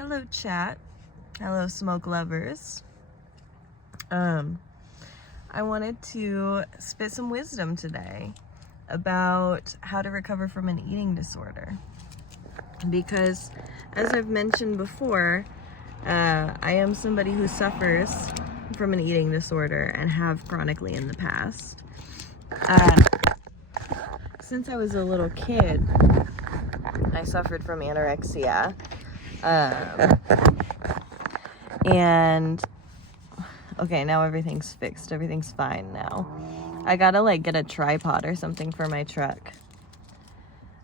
Hello chat. Hello smoke lovers. I wanted to spit some wisdom today about how to recover from an eating disorder. Because as I've mentioned before, I am somebody who suffers from an eating disorder and have chronically in the past. Since I was a little kid, I suffered from anorexia. And okay, now everything's fixed. Everything's fine now. I gotta get a tripod or something for my truck.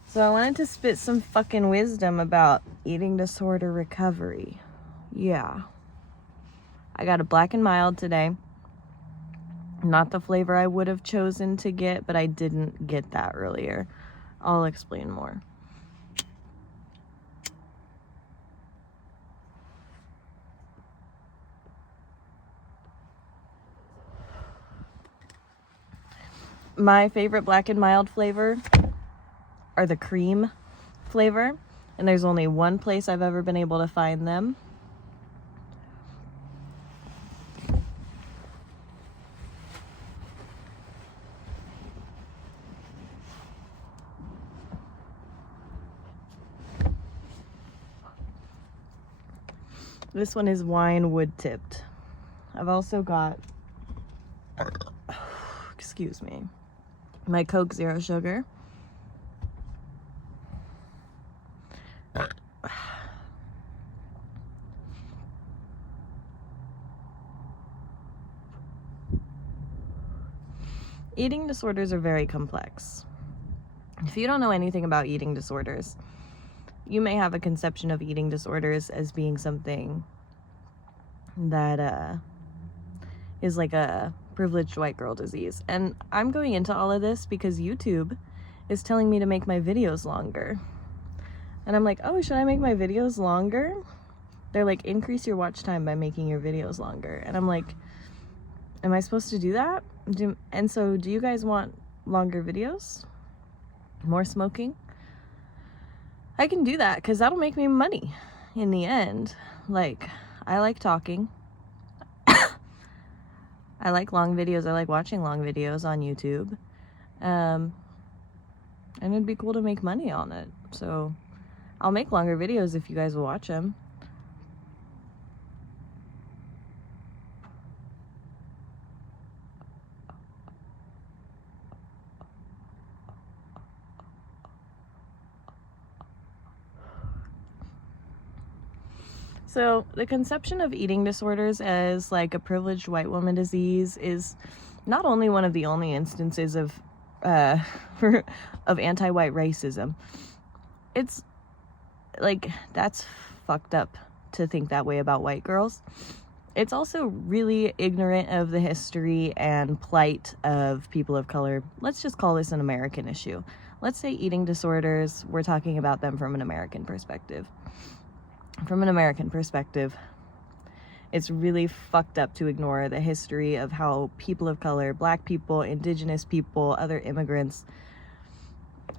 So I wanted to spit some fucking wisdom about eating disorder recovery. Yeah. I got a black and mild today. Not the flavor I would have chosen to get, but I didn't get that earlier. I'll explain more. My favorite black and mild flavor are the cream flavor, and there's only one place I've ever been able to find them. This one is wine wood tipped. I've also got, excuse me, my Coke Zero Sugar. Eating disorders are very complex. If you don't know anything about eating disorders, you may have a conception of eating disorders as being something that is like a privileged white girl disease. And I'm going into all of this because YouTube is telling me to make my videos longer. And I'm like, oh, should I make my videos longer? They're like, increase your watch time by making your videos longer. And I'm like, am I supposed to do that? And so do you guys want longer videos? More smoking? I can do that because that'll make me money in the end. Like, I like talking. I like long videos. I like watching long videos on YouTube. And it'd be cool to make money on it. So I'll make longer videos if you guys will watch them. So the conception of eating disorders as like a privileged white woman disease is not only one of the only instances of anti-white racism. It's like, that's fucked up to think that way about white girls. It's also really ignorant of the history and plight of people of color. Let's just call this an American issue. Let's say eating disorders, we're talking about them from an American perspective. From an American perspective, it's really fucked up to ignore the history of how people of color, black people, indigenous people, other immigrants,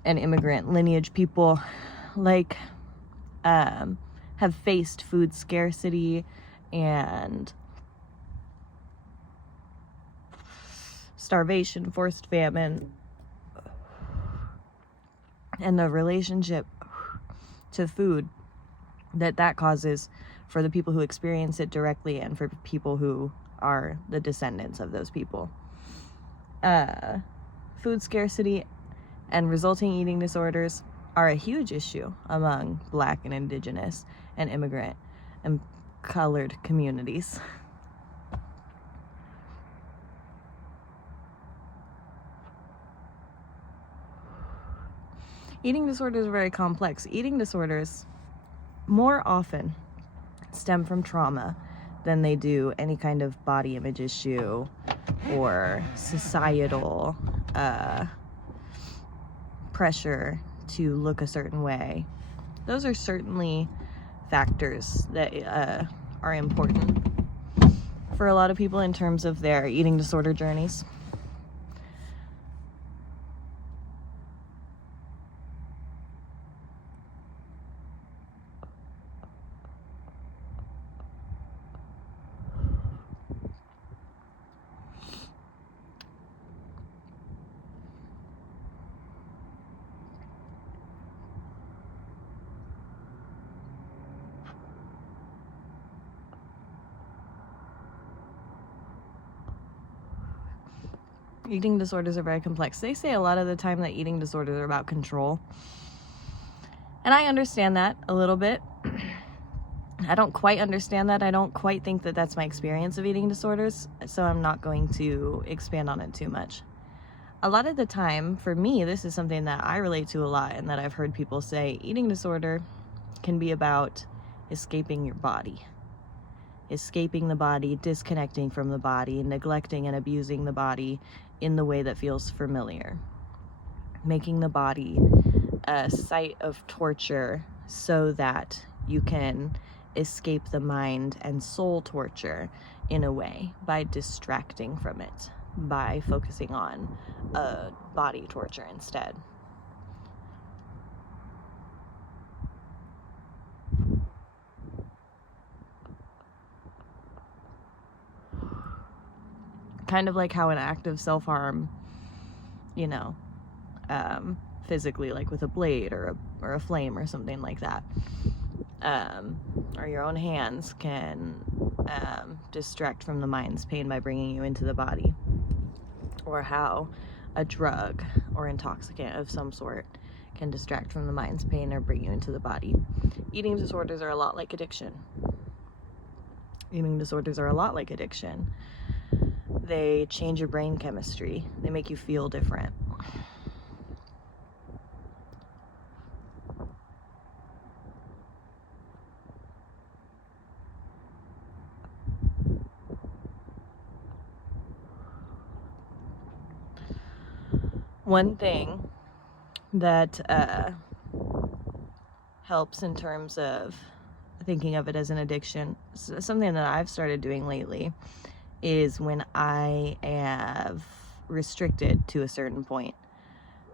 and immigrant lineage people, have faced food scarcity and starvation, forced famine, and the relationship to food that causes for the people who experience it directly and for people who are the descendants of those people. Food scarcity and resulting eating disorders are a huge issue among black and indigenous and immigrant and colored communities. Eating disorders are very complex. Eating disorders more often stem from trauma than they do any kind of body image issue or societal pressure to look a certain way. Those are certainly factors that are important for a lot of people in terms of their eating disorder journeys. Eating disorders are very complex. They say a lot of the time that eating disorders are about control. And I understand that a little bit. I don't quite understand that. I don't quite think that that's my experience of eating disorders, so I'm not going to expand on it too much. A lot of the time, for me, this is something that I relate to a lot and that I've heard people say, eating disorder can be about escaping your body. Escaping the body, disconnecting from the body, neglecting and abusing the body in the way that feels familiar. Making the body a site of torture so that you can escape the mind and soul torture in a way by distracting from it, by focusing on body torture instead. Kind of like how an act of self-harm, you know, physically, like with a blade or a flame or something like that, or your own hands can distract from the mind's pain by bringing you into the body, or how a drug or intoxicant of some sort can distract from the mind's pain or bring you into the body. Eating disorders are a lot like addiction. Eating disorders are a lot like addiction. They change your brain chemistry. They make you feel different. One thing that helps in terms of thinking of it as an addiction, something that I've started doing lately, is when I have restricted to a certain point,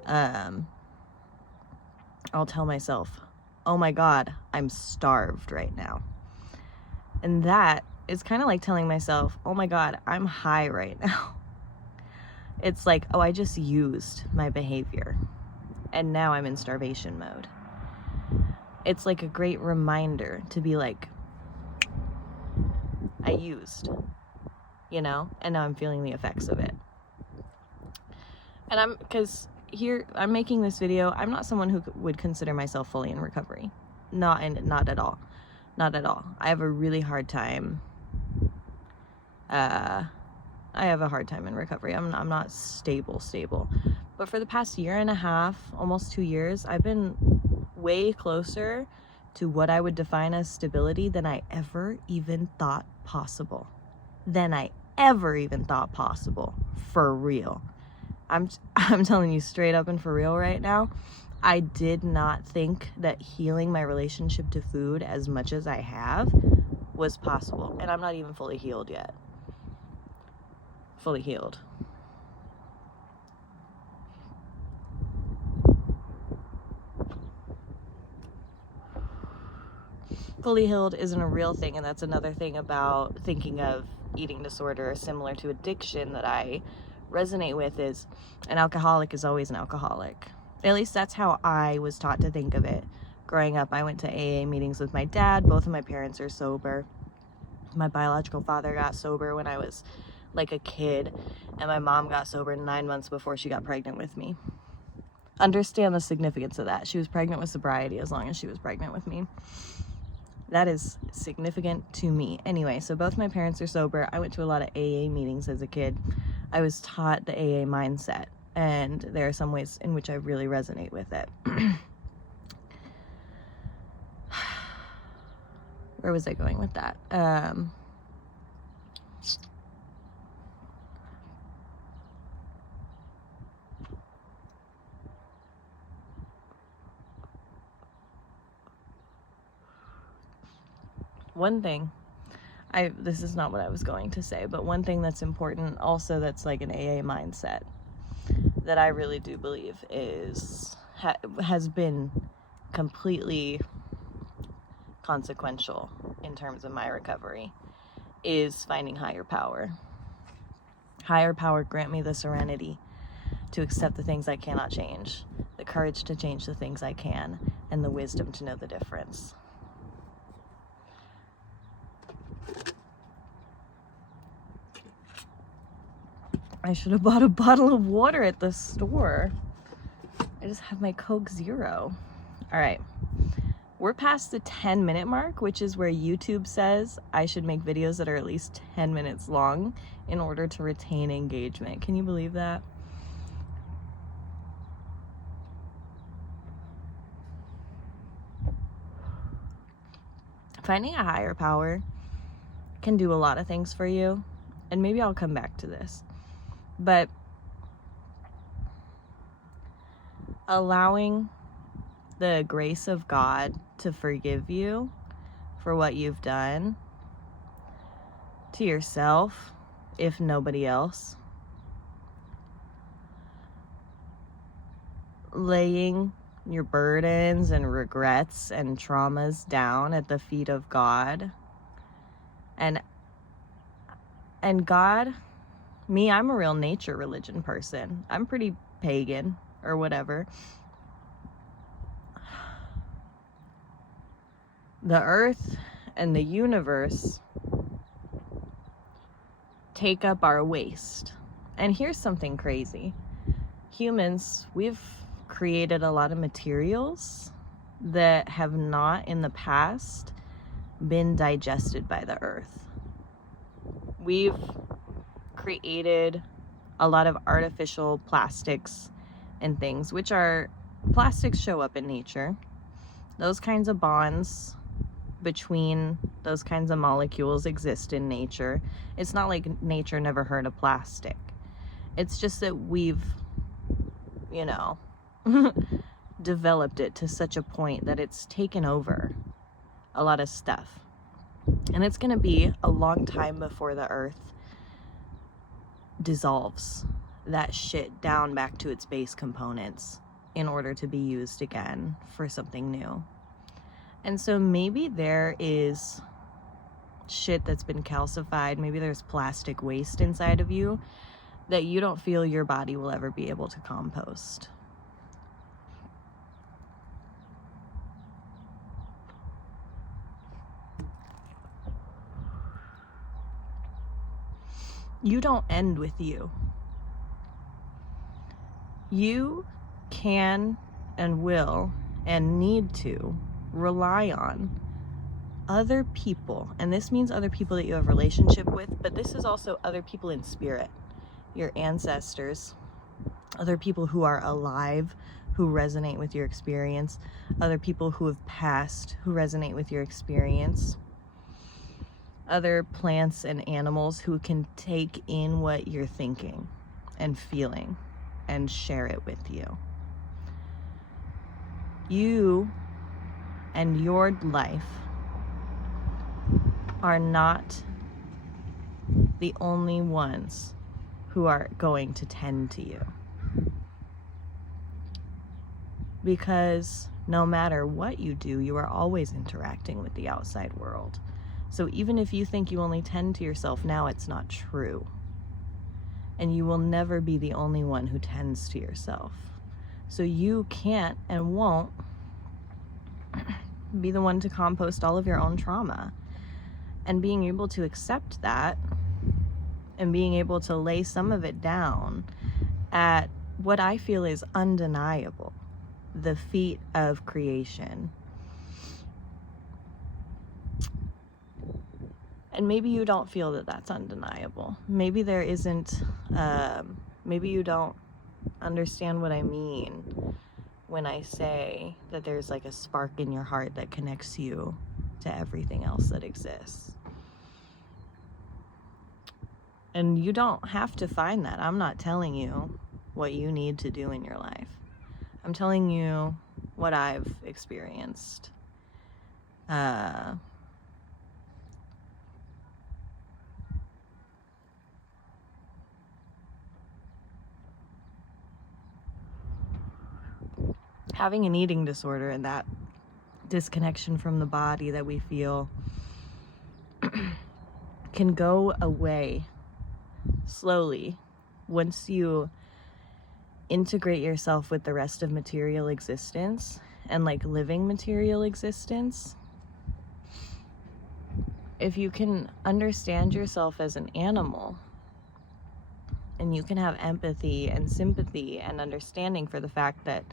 I'll tell myself, oh my God, I'm starved right now. And that is kind of like telling myself, oh my God, I'm high right now. It's like, oh, I just used my behavior and now I'm in starvation mode. It's like a great reminder to be like, I used, you know, and now I'm feeling the effects of it. And because here, I'm making this video, I'm not someone who would consider myself fully in recovery. Not at all. Not at all. I have a really hard time. I have a hard time in recovery. I'm not stable. But for the past year and a half, almost 2 years, I've been way closer to what I would define as stability than I ever even thought possible. For real. I'm telling you straight up and for real right now, I did not think that healing my relationship to food as much as I have was possible. And I'm not even fully healed yet. Fully healed. Fully healed isn't a real thing, and that's another thing about thinking of eating disorder similar to addiction that I resonate with, is an alcoholic is always an alcoholic. At least that's how I was taught to think of it. Growing up, I went to AA meetings with my dad. Both of my parents are sober. My biological father got sober when I was like a kid, and my mom got sober 9 months before she got pregnant with me. Understand the significance of that. She was pregnant with sobriety as long as she was pregnant with me. That is significant to me. Anyway, so both my parents are sober. I went to a lot of AA meetings as a kid. I was taught the AA mindset, and there are some ways in which I really resonate with it. Where was I going with that? One thing, this is not what I was going to say, but one thing that's important also that's like an AA mindset that I really do believe has been completely consequential in terms of my recovery is finding higher power. Higher power, grant me the serenity to accept the things I cannot change, the courage to change the things I can, and the wisdom to know the difference. I should have bought a bottle of water at the store. I just have my Coke Zero. All right. We're past the 10-minute mark, which is where YouTube says I should make videos that are at least 10 minutes long in order to retain engagement. Can you believe that? Finding a higher power can do a lot of things for you, and maybe I'll come back to this, but allowing the grace of God to forgive you for what you've done to yourself, if nobody else, laying your burdens and regrets and traumas down at the feet of God. And God, me, I'm a real nature religion person. I'm pretty pagan or whatever. The earth and the universe take up our waste. And here's something crazy. Humans, we've created a lot of materials that have not in the past been digested by the earth. We've created a lot of artificial plastics and things, which are, plastics show up in nature. Those kinds of bonds between those kinds of molecules exist in nature. It's not like nature never heard of plastic. It's just that we've, developed it to such a point that it's taken over a lot of stuff. And it's going to be a long time before the earth dissolves that shit down back to its base components in order to be used again for something new. And so maybe there is shit that's been calcified, maybe there's plastic waste inside of you that you don't feel your body will ever be able to compost. You don't end with you. You can and will and need to rely on other people. And this means other people that you have a relationship with, but this is also other people in spirit, your ancestors, other people who are alive, who resonate with your experience, other people who have passed, who resonate with your experience, other plants and animals who can take in what you're thinking and feeling and share it with you. You and your life are not the only ones who are going to tend to you. Because no matter what you do, you are always interacting with the outside world. So even if you think you only tend to yourself now, it's not true. And you will never be the only one who tends to yourself. So you can't and won't be the one to compost all of your own trauma. And being able to accept that and being able to lay some of it down at what I feel is undeniable, the feat of creation. And maybe you don't feel that that's undeniable. Maybe there isn't, maybe you don't understand what I mean when I say that there's like a spark in your heart that connects you to everything else that exists. And you don't have to find that. I'm not telling you what you need to do in your life. I'm telling you what I've experienced. Having an eating disorder and that disconnection from the body that we feel can go away slowly once you integrate yourself with the rest of material existence and like living material existence. If you can understand yourself as an animal And you can have empathy and sympathy and understanding for the fact that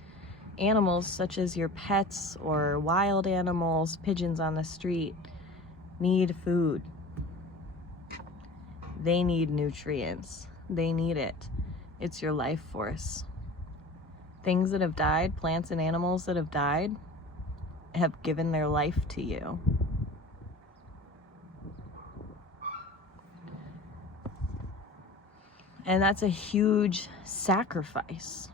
animals such as your pets or wild animals, pigeons on the street, need food. They need nutrients. They need it. It's your life force. Things that have died, plants and animals that have died, have given their life to you. And that's a huge sacrifice.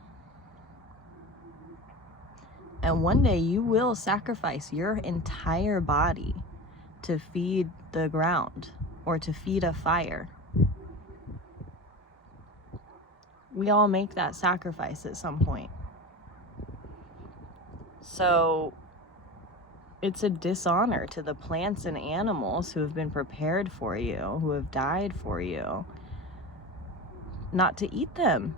And one day you will sacrifice your entire body to feed the ground or to feed a fire. We all make that sacrifice at some point. So it's a dishonor to the plants and animals who have been prepared for you, who have died for you, not to eat them.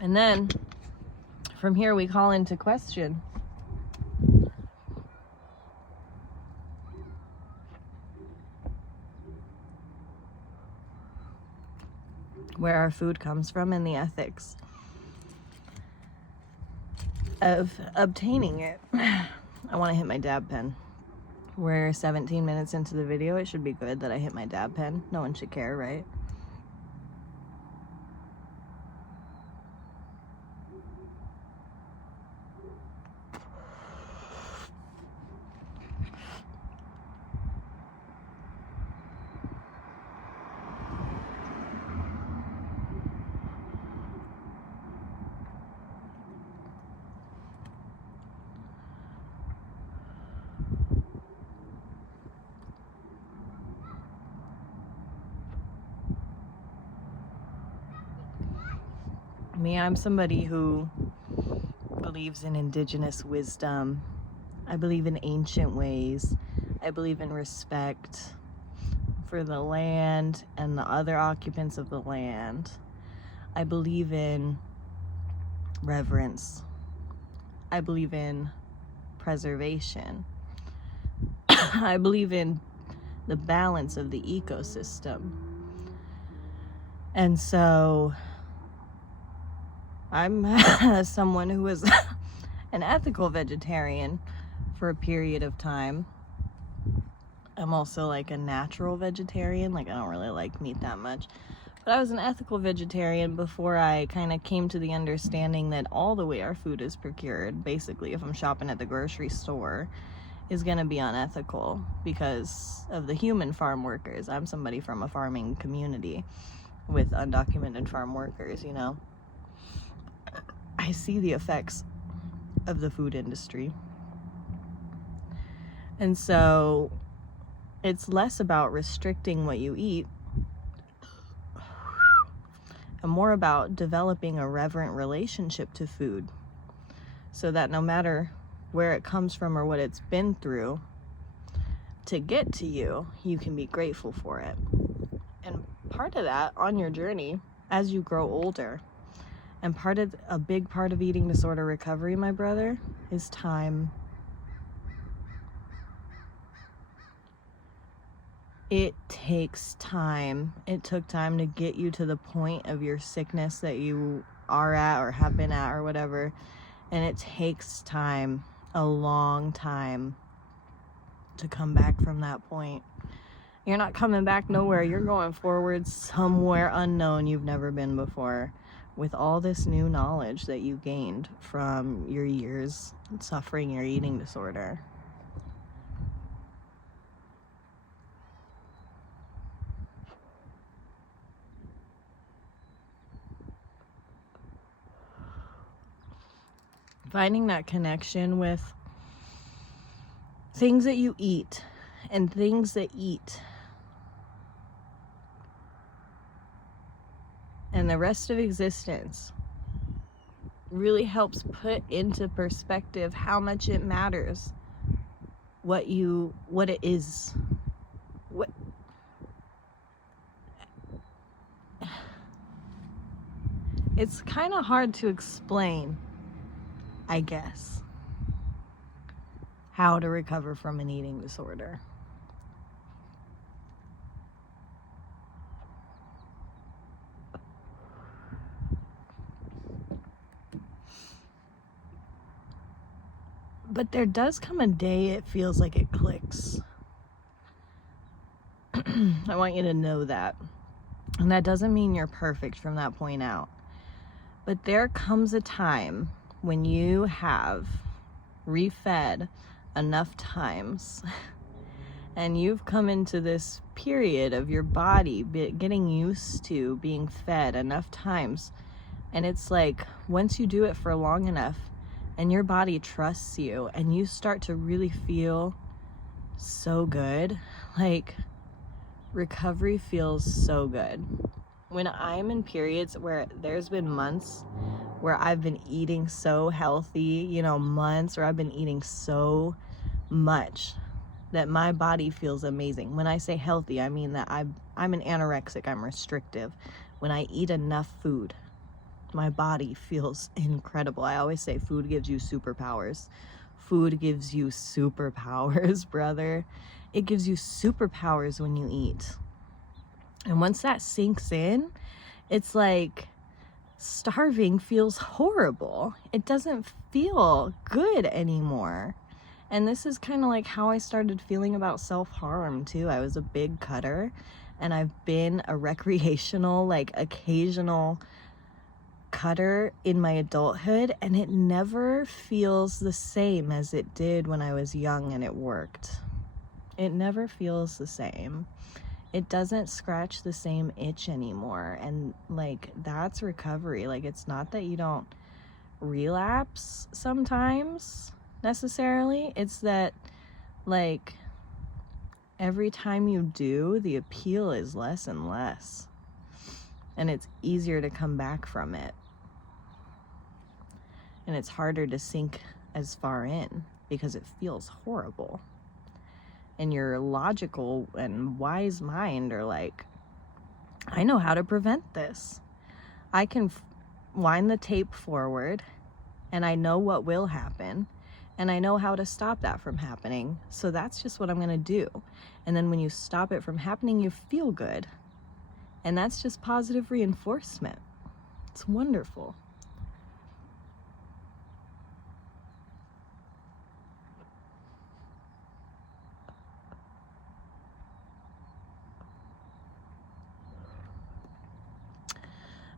And then from here we call into question where our food comes from and the ethics of obtaining it. I want to hit my dab pen. We're 17 minutes into the video. It should be good that I hit my dab pen. No one should care, right? Me, I'm somebody who believes in indigenous wisdom. I believe in ancient ways. I believe in respect for the land and the other occupants of the land. I believe in reverence. I believe in preservation. I believe in the balance of the ecosystem. And so I'm someone who was an ethical vegetarian for a period of time. I'm also like a natural vegetarian. Like, I don't really like meat that much. But I was an ethical vegetarian before I kind of came to the understanding that all the way our food is procured, basically, if I'm shopping at the grocery store, is going to be unethical because of the human farm workers. I'm somebody from a farming community with undocumented farm workers, you know. I see the effects of the food industry. And so it's less about restricting what you eat and more about developing a reverent relationship to food so that no matter where it comes from or what it's been through to get to you, you can be grateful for it. And part of that on your journey as you grow older, and a big part of eating disorder recovery, my brother, is time. It takes time. It took time to get you to the point of your sickness that you are at or have been at or whatever. And it takes time, a long time, to come back from that point. You're not coming back nowhere. You're going forward somewhere unknown you've never been before, with all this new knowledge that you gained from your years suffering your eating disorder. Finding that connection with things that you eat and things that eat and the rest of existence really helps put into perspective how much it matters what it is. It's kind of hard to explain, I guess. how to recover from an eating disorder. But there does come a day it feels like it clicks. I want you to know that. And that doesn't mean you're perfect from that point out. But there comes a time when you have refed enough times and you've come into this period of your body getting used to being fed enough times. And it's like, once you do it for long enough and your body trusts you and you start to really feel so good, like, recovery feels so good. When I'm in periods where there's been months where I've been eating so healthy, months where I've been eating so much that my body feels amazing. When I say healthy, I mean that I'm an anorexic, I'm restrictive. When I eat enough food, my body feels incredible. I always say food gives you superpowers. Food gives you superpowers, brother. It gives you superpowers when you eat. And once that sinks in, it's like starving feels horrible. It doesn't feel good anymore. And this is kind of like how I started feeling about self-harm too. I was a big cutter, and I've been a recreational, occasional cutter in my adulthood, and it never feels the same as it did when I was young and it worked. It never feels the same. It doesn't scratch the same itch anymore. And that's recovery. It's not that you don't relapse sometimes necessarily. It's that every time you do, the appeal is less and less. And it's easier to come back from it. And it's harder to sink as far in because it feels horrible. And your logical and wise mind are like, I know how to prevent this. I can wind the tape forward, and I know what will happen, and I know how to stop that from happening. So that's just what I'm going to do. And then when you stop it from happening, you feel good. And that's just positive reinforcement. It's wonderful.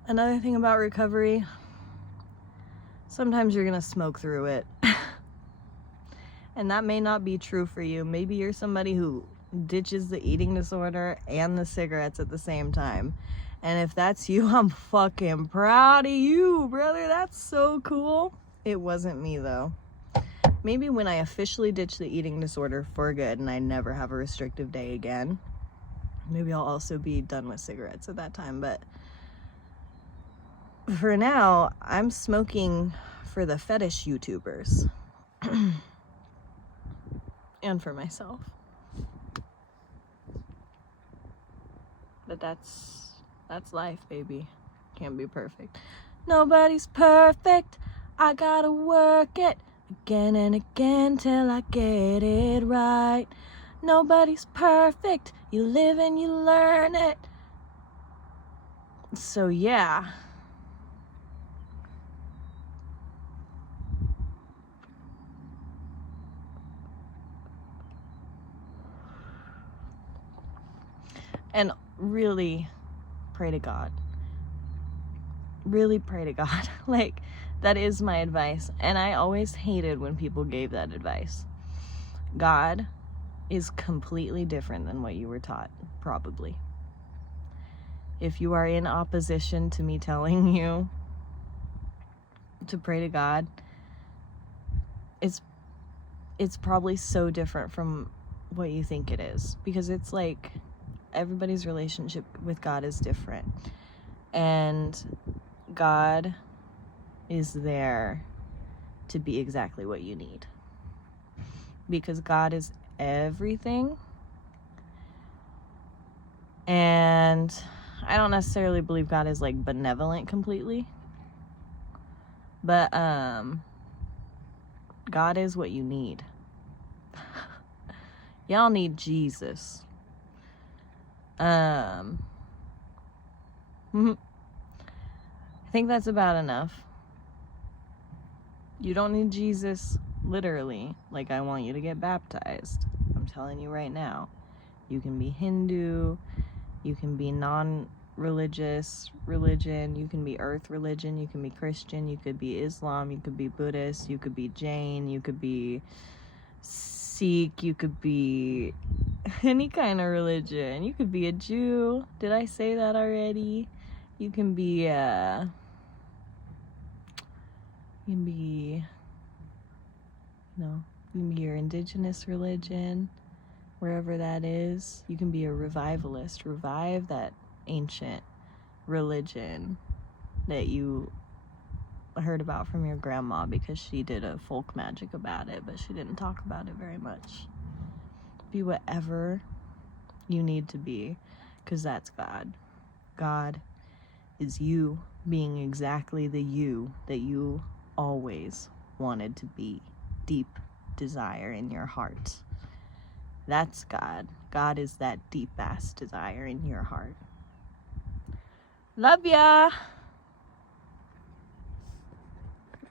Another thing about recovery, sometimes you're gonna smoke through it. And that may not be true for you. Maybe you're somebody who ditches the eating disorder and the cigarettes at the same time. And if that's you, I'm fucking proud of you, brother. That's so cool. It wasn't me though. Maybe when I officially ditch the eating disorder for good and I never have a restrictive day again, maybe I'll also be done with cigarettes at that time. But for now, I'm smoking for the fetish YouTubers and for myself. But that's life, baby. Can't be perfect. Nobody's perfect. I gotta work it again and again till I get it right. Nobody's perfect. You live and you learn it. So yeah. And really pray to God. Really pray to God. That is my advice. And I always hated when people gave that advice. God is completely different than what you were taught, probably. If you are in opposition to me telling you to pray to God, it's probably so different from what you think it is. Because it's everybody's relationship with God is different. And God is there to be exactly what you need. Because God is everything. And I don't necessarily believe God is benevolent completely. But God is what you need. Y'all need Jesus. I think that's about enough. You don't need Jesus, literally. Like, I want you to get baptized. I'm telling you right now. You can be Hindu, you can be non-religious religion, you can be earth religion, you can be Christian, you could be Islam, you could be Buddhist, you could be Jain, you could be Sikh, you could be any kind of religion. You could be a Jew. Did I say that already? You can be you can be your indigenous religion, wherever that is. You can be a revivalist. Revive that ancient religion that you heard about from your grandma because she did a folk magic about it, but she didn't talk about it very much. Be whatever you need to be, because that's God. God is you being exactly the you that you always wanted to be. Deep desire in your heart. That's God. God is that deep ass desire in your heart. Love ya!